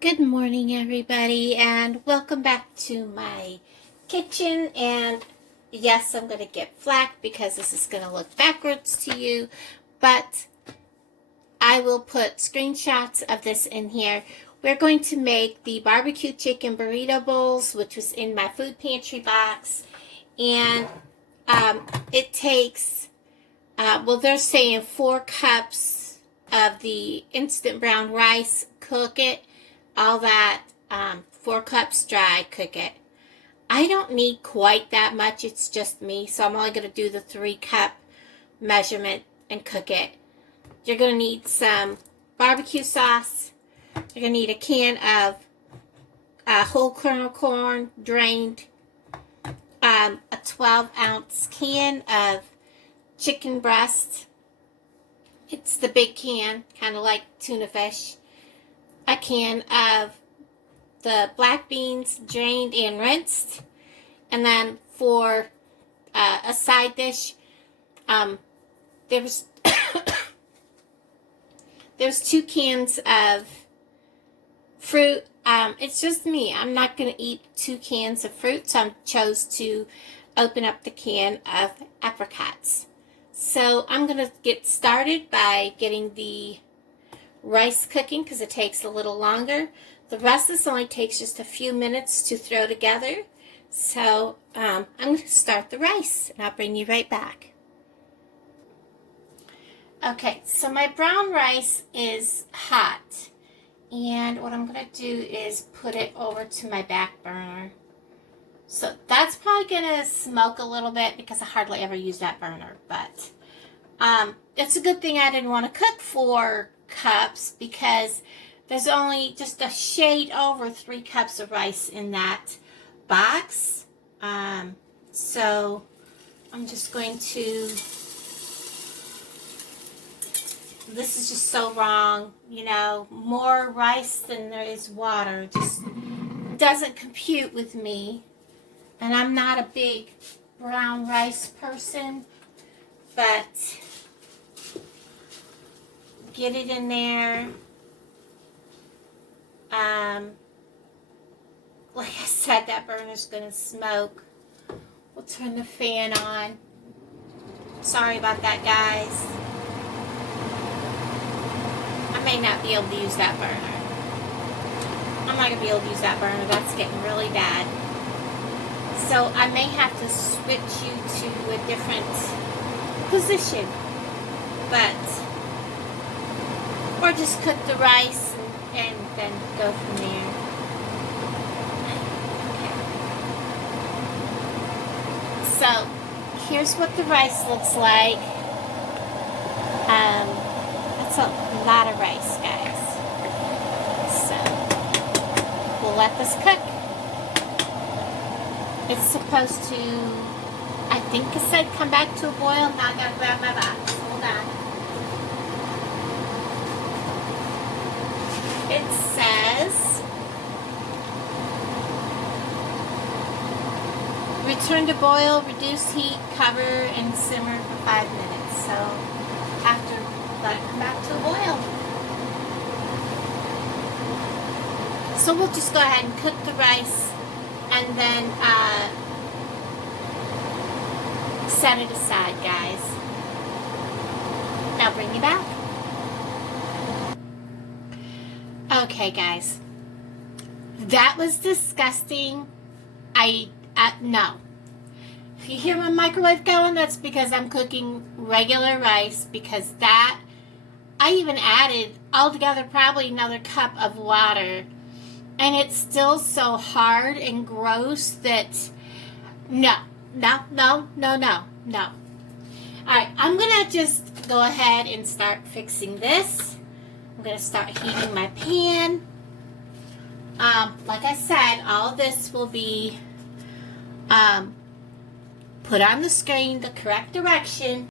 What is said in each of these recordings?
Good morning, everybody, and welcome back to my kitchen. And yes, I'm going to get flack because this is going to look backwards to you, but I will put screenshots of this in here. We're going to make the barbecue chicken burrito bowls, which was in my food pantry box, and it takes, they're saying 4 cups of the instant brown rice, cook it, all that, 4 cups dry, cook it. I don't need quite that much, it's just me, so I'm only going to do the 3-cup measurement and cook it. You're going to need some barbecue sauce. You're going to need a can of whole kernel corn, drained, a 12-ounce can of chicken breast. It's the big can, kind of like tuna fish. A can of the black beans, drained and rinsed. And then for a side dish, there's 2 cans of fruit. It's just me. I'm not going to eat 2 cans of fruit, so I chose to open up the can of apricots. So I'm going to get started by getting the rice cooking because it takes a little longer. The rest of this only takes just a few minutes to throw together. So I'm going to start the rice and I'll bring you right back. Okay, so my brown rice is hot. And what I'm going to do is put it over to my back burner. So that's probably going to smoke a little bit because I hardly ever use that burner. But it's a good thing I didn't want to cook 4 cups because there's only just a shade over 3 cups of rice in that box. So I'm just going to, this is just so wrong, you know, more rice than there is water just doesn't compute with me. And I'm not a big brown rice person, but get it in there. Like I said, that burner's gonna smoke. We'll turn the fan on. Sorry about that, guys. I may not be able to use that burner. I'm not gonna be able to use that burner. That's getting really bad. So I may have to switch you to a different position. Or just cook the rice and then go from there. Okay. So here's what the rice looks like. That's a lot of rice, guys. So we'll let this cook. It's supposed to, I think it said come back to a boil. Now I gotta grab my box. Hold on. It says, return to boil, reduce heat, cover, and simmer for 5 minutes. So, after, let it come back to a boil. So we'll just go ahead and cook the rice, and then set it aside, guys. I'll bring you back. Okay, guys, that was disgusting. No. If you hear my microwave going, that's because I'm cooking regular rice, because that, I even added altogether probably another cup of water, and it's still so hard and gross that, no. Alright, I'm going to just go ahead and start fixing this. I'm going to start heating my pan. Like I said, all of this will be put on the screen the correct direction.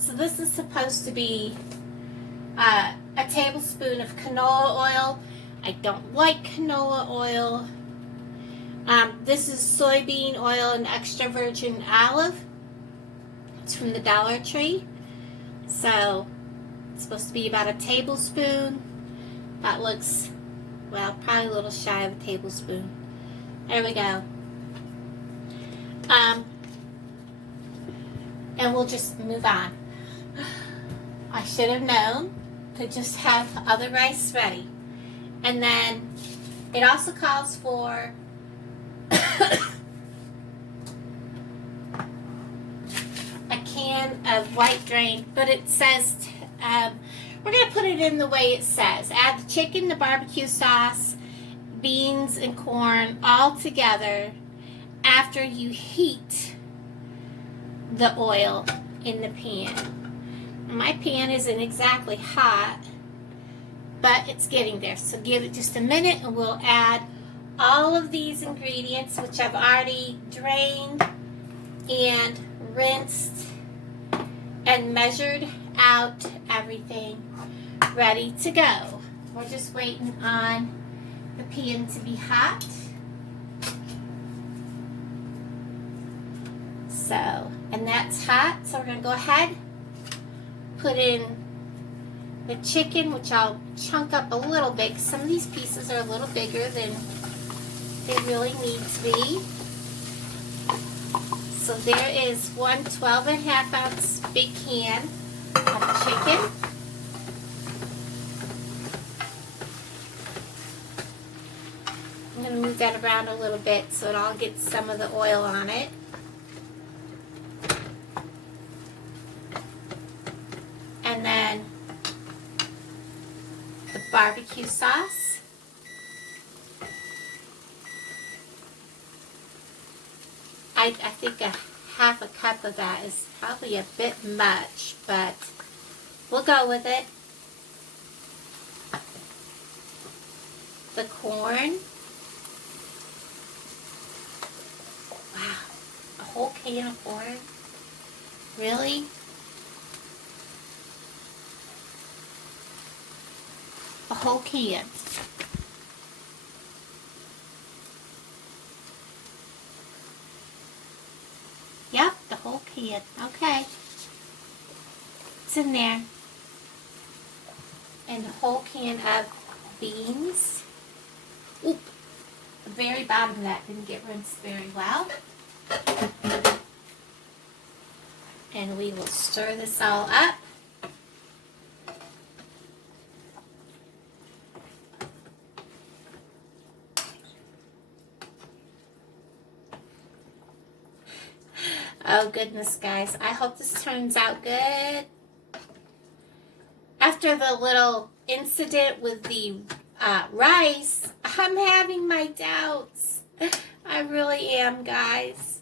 So this is supposed to be a tablespoon of canola oil. I don't like canola oil. This is soybean oil and extra virgin olive. It's from the Dollar Tree. So it's supposed to be about a tablespoon. That looks, well, probably a little shy of a tablespoon. There we go. And we'll just move on. I should have known to just have other rice ready. And then it also calls for a can of white drain, but it says, we're going to put it in the way it says. Add the chicken, the barbecue sauce, beans, and corn all together after you heat the oil in the pan. My pan isn't exactly hot, but it's getting there. So give it just a minute and we'll add all of these ingredients, which I've already drained and rinsed and measured out everything, ready to go. We're just waiting on the pan to be hot. So, and that's hot, so we're going to go ahead, put in the chicken, which I'll chunk up a little bit, because some of these pieces are a little bigger than they really need to be. So there is one 12.5 ounce big can of chicken. I'm going to move that around a little bit so it all gets some of the oil on it. And then the barbecue sauce. I think a half a cup of that is probably a bit much, but we'll go with it. The corn. Wow, a whole can of corn? Really? A whole can. Yep, the whole can. Okay. It's in there. And the whole can of beans. Oop. The very bottom of that didn't get rinsed very well. And we will stir this all up. Oh goodness, guys, I hope this turns out good. After the little incident with the rice, I'm having my doubts. I really am, guys.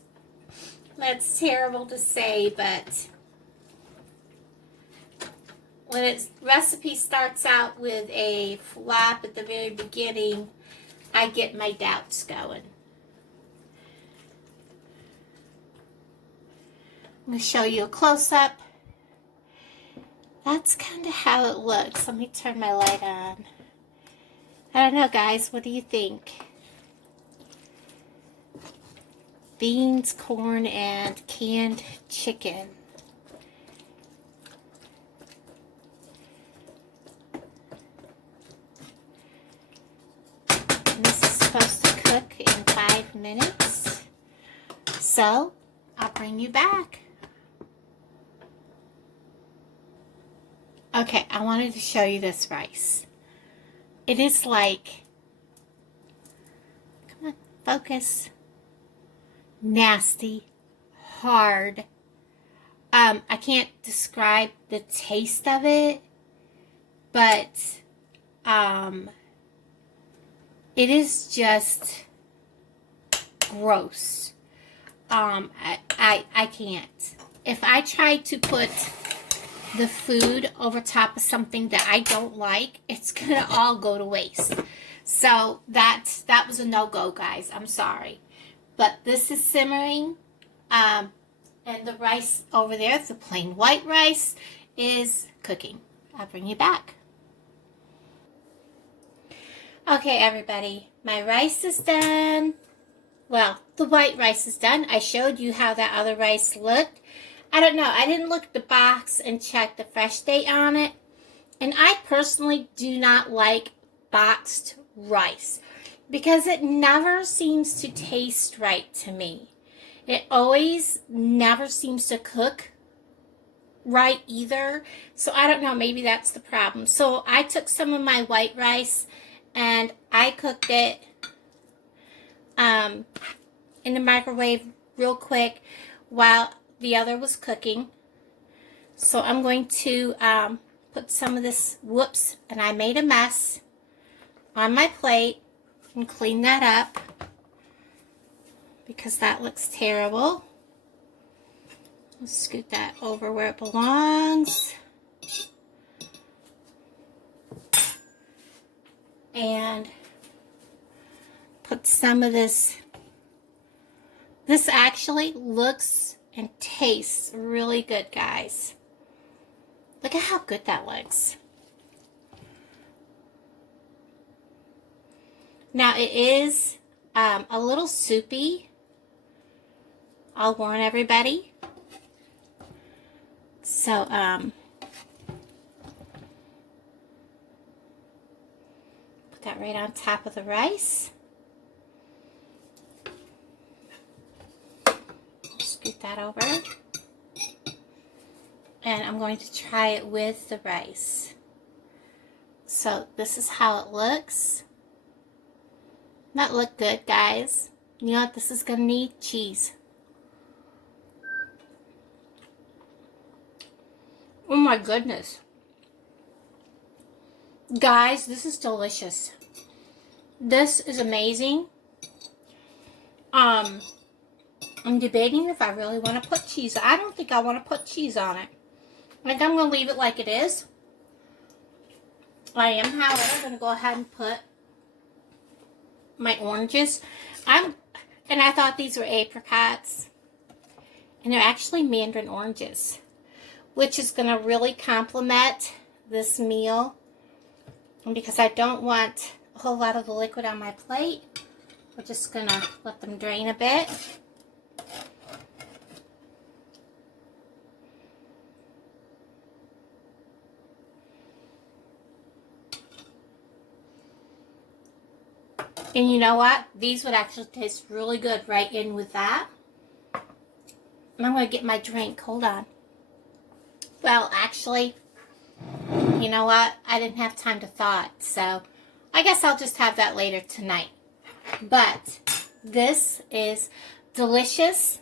That's terrible to say, but when its recipe starts out with a flop at the very beginning, I get my doubts going. I'm going to show you a close-up. That's kind of how it looks. Let me turn my light on. I don't know, guys. What do you think? Beans, corn, and canned chicken. And this is supposed to cook in 5 minutes. So, I'll bring you back. Okay, I wanted to show you this rice. It is like, come on, focus. Nasty, hard. I can't describe the taste of it, but it is just gross. I can't. If I try to put the food over top of something that I don't like, it's gonna all go to waste. So that was a no-go, guys. I'm sorry. But this is simmering, and the rice over there, the plain white rice, is cooking. I'll bring you back. Okay, everybody, my rice is done. Well, the white rice is done. I showed you how that other rice looked. I don't know. I didn't look at the box and check the fresh date on it. And I personally do not like boxed rice because it never seems to taste right to me. It always never seems to cook right either. So I don't know. Maybe that's the problem. So I took some of my white rice and I cooked it in the microwave real quick while the other was cooking. So I'm going to put some of this, whoops, and I made a mess on my plate, and clean that up because that looks terrible. Let's scoot that over where it belongs. And put some of this. This actually looks and tastes really good, guys. Look at how good that looks. Now it is a little soupy. I'll warn everybody. So, put that right on top of the rice. Scoot that over. And I'm going to try it with the rice. So this is how it looks. That look good, guys. You know what this is going to need? Cheese. Oh my goodness. Guys, this is delicious. This is amazing. I'm debating if I really want to put cheese. I don't think I want to put cheese on it. I think I'm going to leave it like it is. I am, however, going to go ahead and put my oranges. And I thought these were apricots. And they're actually mandarin oranges, which is going to really complement this meal. And because I don't want a whole lot of the liquid on my plate, we're just going to let them drain a bit. And you know what? These would actually taste really good right in with that. And I'm going to get my drink. Hold on. Well, actually, you know what? I didn't have time to thaw it. So I guess I'll just have that later tonight. But this is delicious.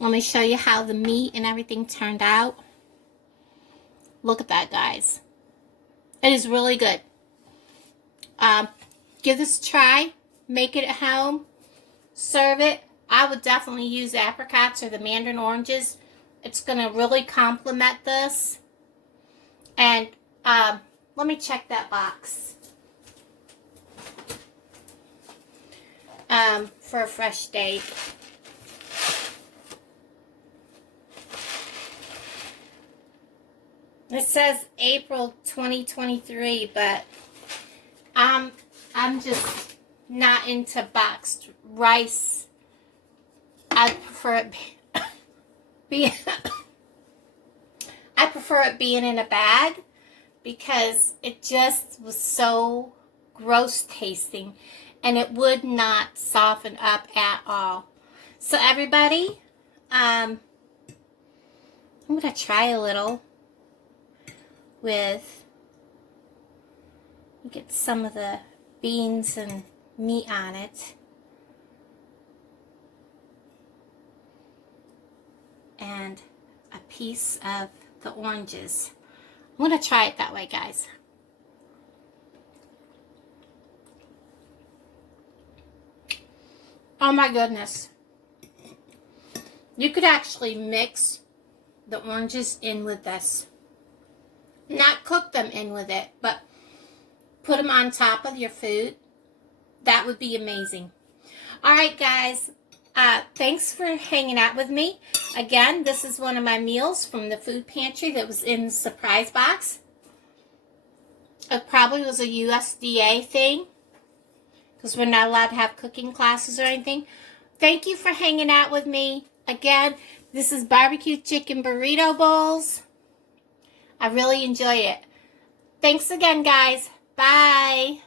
Let me show you how the meat and everything turned out. Look at that, guys. It is really good. Give this a try. Make it at home. Serve it. I would definitely use apricots or the mandarin oranges. It's going to really complement this. And let me check that box for a fresh date. It says April 2023, but I'm just not into boxed rice. I prefer it I prefer it being in a bag because it just was so gross tasting and it would not soften up at all. So everybody, I'm going to try a little with, get some of the beans and meat on it. And a piece of the oranges. I'm going to try it that way, guys. Oh my goodness. You could actually mix the oranges in with this. Not cook them in with it, but put them on top of your food. That would be amazing. Alright, guys. Thanks for hanging out with me. Again, this is one of my meals from the food pantry that was in the surprise box. It probably was a USDA thing because we're not allowed to have cooking classes or anything. Thank you for hanging out with me. Again, this is barbecue chicken burrito bowls. I really enjoy it. Thanks again, guys. Bye.